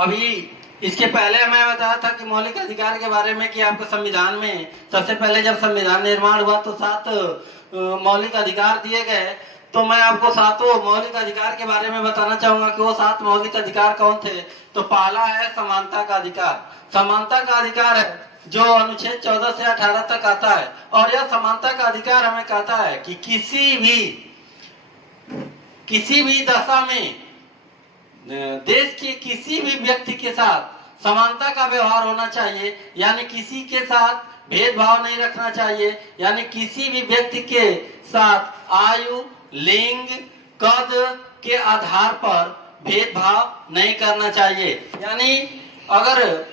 अभी इसके पहले मैं बताया था कि मौलिक अधिकार के बारे में कि आपके संविधान में सबसे पहले जब संविधान निर्माण हुआ तो 7 मौलिक अधिकार दिए गए। तो मैं आपको 7 मौलिक अधिकार के बारे में बताना चाहूंगा कि वो 7 मौलिक अधिकार कौन थे। तो पहला है समानता का अधिकार। समानता का अधिकार है जो अनुच्छेद 14 से 18 तक आता है, और यह समानता का अधिकार हमें कहता है कि किसी भी दशा में देश के किसी भी व्यक्ति के साथ समानता का व्यवहार होना चाहिए, यानी किसी के साथ भेदभाव नहीं रखना चाहिए, यानी किसी भी व्यक्ति के साथ आयु, लिंग, कद के आधार पर भेदभाव नहीं करना चाहिए। यानी अगर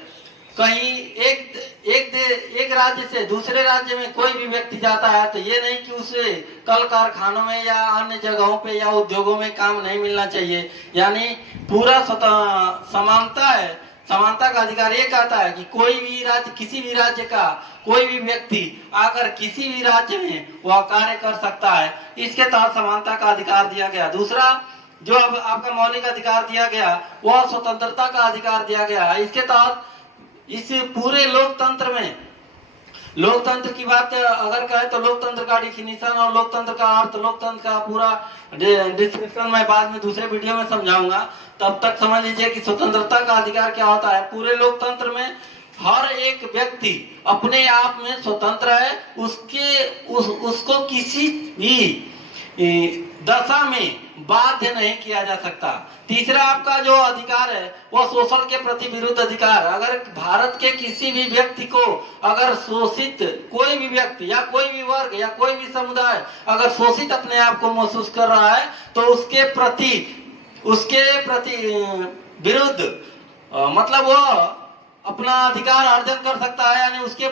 कहीं एक राज्य से दूसरे राज्य में कोई भी व्यक्ति जाता है तो ये नहीं कि उसे कल कारखानों में या अन्य जगहों पे या उद्योगों में काम नहीं मिलना चाहिए। यानी पूरा समानता है। समानता का अधिकार ये कहता है कि कोई भी राज्य, किसी भी राज्य का कोई भी व्यक्ति आकर किसी भी राज्य में वह कार्य कर सकता है। इसके तहत समानता का अधिकार दिया गया। दूसरा जो अब आपका मौलिक अधिकार दिया गया वह स्वतंत्रता का अधिकार दिया गया। इसके तहत इस पूरे लोकतंत्र में, लोकतंत्र की बात अगर कहें तो लोकतंत्र का डिफिनीशन और लोकतंत्र का अर्थ, लोकतंत्र का पूरा डिस्क्रिप्शन मैं बाद में दूसरे वीडियो में समझाऊंगा। तब तक समझ लीजिए कि स्वतंत्रता का अधिकार क्या होता है। पूरे लोकतंत्र में हर एक व्यक्ति अपने आप में स्वतंत्र है। उसको किसी भी दशा में बाध्य नहीं किया जा सकता। तीसरा आपका जो अधिकार है वह शोषण के प्रति विरुद्ध अधिकार। अगर भारत के किसी भी व्यक्ति को अगर शोषित, कोई भी व्यक्ति या कोई भी वर्ग या कोई भी समुदाय अगर शोषित अपने आप को महसूस कर रहा है तो उसके प्रति विरुद्ध मतलब वह अपना अधिकार अर्जन कर सकता है, यानी उसके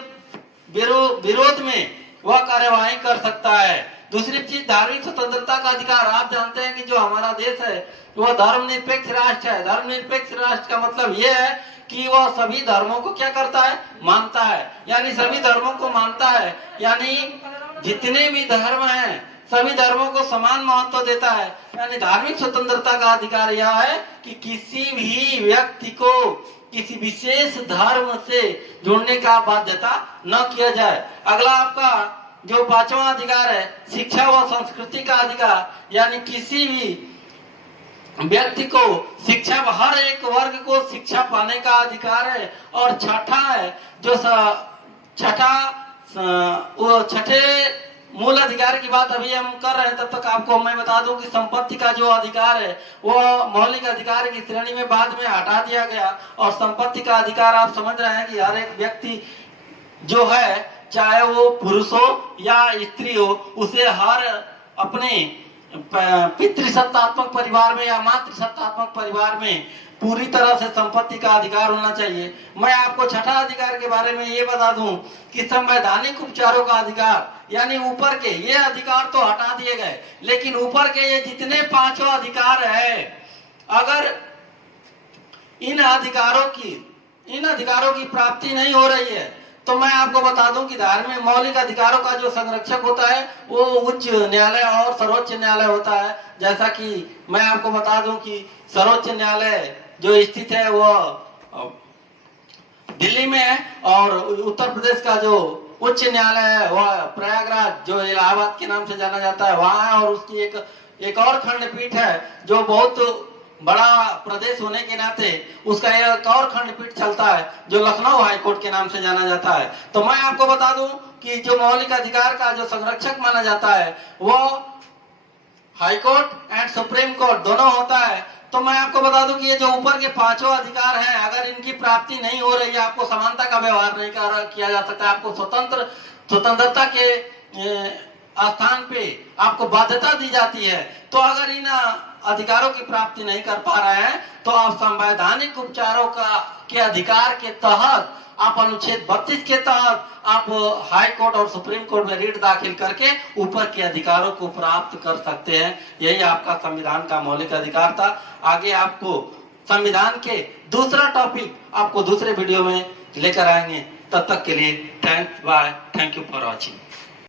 विरोध में वह कार्यवाही कर सकता है। दूसरी चीज धार्मिक स्वतंत्रता का अधिकार। आप जानते हैं कि जो हमारा देश है वह धर्मनिरपेक्ष राष्ट्र है। धर्मनिरपेक्ष राष्ट्र का मतलब यह है कि वह सभी धर्मों को क्या करता है, मानता है। यानी सभी धर्मों को मानता है, यानी जितने भी धर्म हैं सभी धर्मों को समान महत्व देता है। यानी धार्मिक स्वतंत्रता का अधिकार यह है कि किसी भी व्यक्ति को किसी विशेष धर्म से जुड़ने का बाध्यता न किया जाए। अगला आपका जो 5वां अधिकार है शिक्षा व संस्कृति का अधिकार। यानी किसी भी व्यक्ति को शिक्षा, हर एक वर्ग को शिक्षा पाने का अधिकार है। और छठा है जो छठे मूल अधिकार की बात अभी हम कर रहे हैं, तब तक आपको मैं बता दूं कि संपत्ति का जो अधिकार है वो मौलिक अधिकार की श्रेणी में बाद में हटा दिया गया। और संपत्ति का अधिकार आप समझ रहे हैं कि हर एक व्यक्ति जो है, चाहे वो पुरुष हो या स्त्री हो, उसे हर अपने पितृसत्तात्मक परिवार में या मातृसत्तात्मक परिवार में पूरी तरह से संपत्ति का अधिकार होना चाहिए। मैं आपको छठा अधिकार के बारे में ये बता दूं कि संवैधानिक उपचारों का अधिकार। यानी ऊपर के ये अधिकार तो हटा दिए गए, लेकिन ऊपर के ये जितने 5 अधिकार है, अगर इन अधिकारों की प्राप्ति नहीं हो रही है तो मैं आपको बता दूं कि धार्मिक मौलिक अधिकारों का जो संरक्षक होता है वो उच्च न्यायालय और सर्वोच्च न्यायालय होता है। जैसा कि मैं आपको बता दूं कि सर्वोच्च न्यायालय जो स्थित है वो दिल्ली में है, और उत्तर प्रदेश का जो उच्च न्यायालय है वह प्रयागराज जो इलाहाबाद के नाम से जाना जाता है वहां है। और उसकी एक और खंडपीठ है जो बहुत बड़ा प्रदेश होने के नाते उसका एक और खंडपीठ चलता है जो लखनऊ हाईकोर्ट के नाम से जाना जाता है। तो मैं आपको बता दूं कि जो मौलिक अधिकार का जो संरक्षक माना जाता है वो हाईकोर्ट एंड सुप्रीम कोर्ट दोनों होता है। तो मैं आपको बता दूं कि ये जो ऊपर के 5 अधिकार हैं, अगर इनकी प्राप्ति नहीं हो रही है, आपको समानता का व्यवहार नहीं किया जा सकता, आपको स्वतंत्रता के स्थान पे आपको बाध्यता दी जाती है, तो अगर इन अधिकारों की प्राप्ति नहीं कर पा रहे हैं तो आप संवैधानिक उपचारों के अधिकार के तहत आप अनुच्छेद 32 के तहत आप हाई कोर्ट और सुप्रीम कोर्ट में रिट दाखिल करके ऊपर के अधिकारों को प्राप्त कर सकते हैं। यही आपका संविधान का मौलिक अधिकार था। आगे आपको संविधान के दूसरा टॉपिक आपको दूसरे वीडियो में लेकर आएंगे। तब तक के लिए थैंक यू फॉर वॉचिंग।